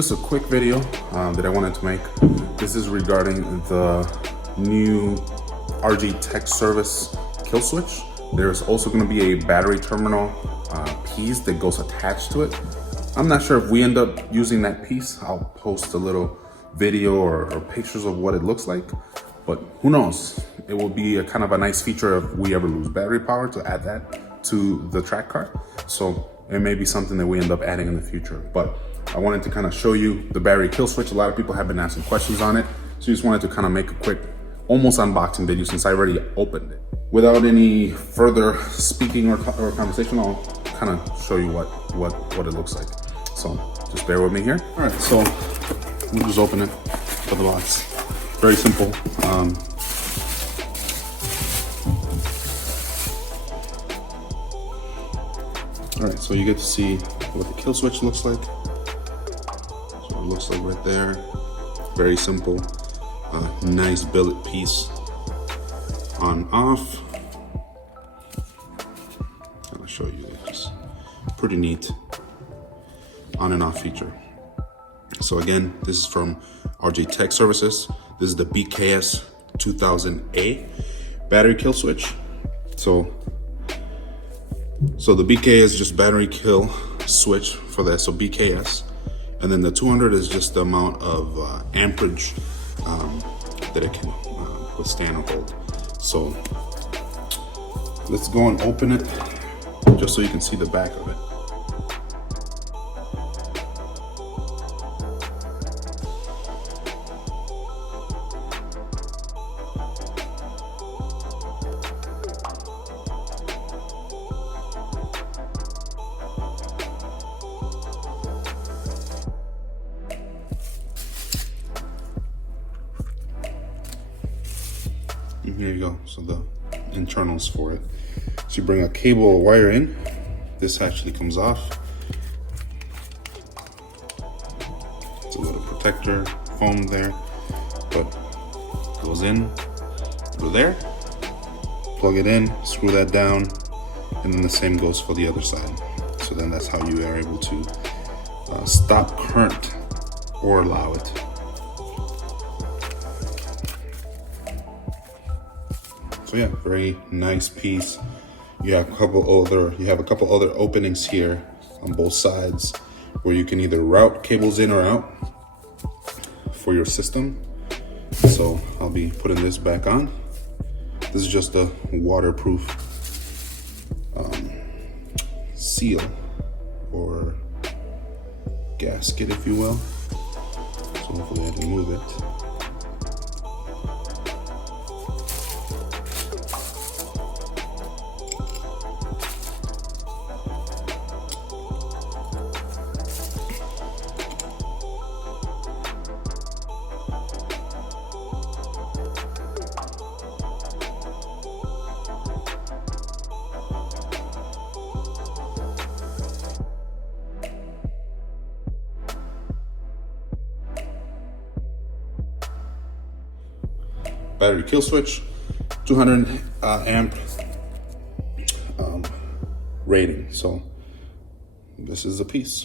just a quick video that I wanted to make. This is regarding the new RG Tech Service kill switch. There's also going to be a battery terminal piece that goes attached to it. I'm not sure if we end up using that piece. I'll post a little video or pictures of what it looks like, but who knows? It will be a kind of a nice feature if we ever lose battery power to add that to the track card. So it may be something that we end up adding in the future, but I wanted to kind of show you the battery kill switch. A lot of people have been asking questions on it, so I just wanted to kind of make a quick almost unboxing video since I already opened it. Without any further speaking or conversation, I'll kind of show you what it looks like. So just bear with me here. All right, so we'll just open it for the box. Very simple. All right, so you get to see what the kill switch looks like. So it looks like right there. Very simple. Nice billet piece. On off. I'll show you. Just pretty neat on and off feature. So again, this is from RG Tech Services. This is the BKS 2000A battery kill switch. So the BK is just battery kill switch for that, so BKS. And then the 200 is just the amount of amperage that it can withstand or hold. So let's go and open it just so you can see the back of it. And here you go, so the internals for it. So you bring a cable or wire in. This actually comes off. It's a little protector foam there, but goes in through there. Plug it in, screw that down, and then the same goes for the other side. So then that's how you are able to stop current or allow it. So yeah, very nice piece. You have a couple other openings here on both sides where you can either route cables in or out for your system. So I'll be putting this back on. This is just a waterproof seal or gasket, if you will. So hopefully I can move it. Battery kill switch, 200 amp rating. So this is a piece.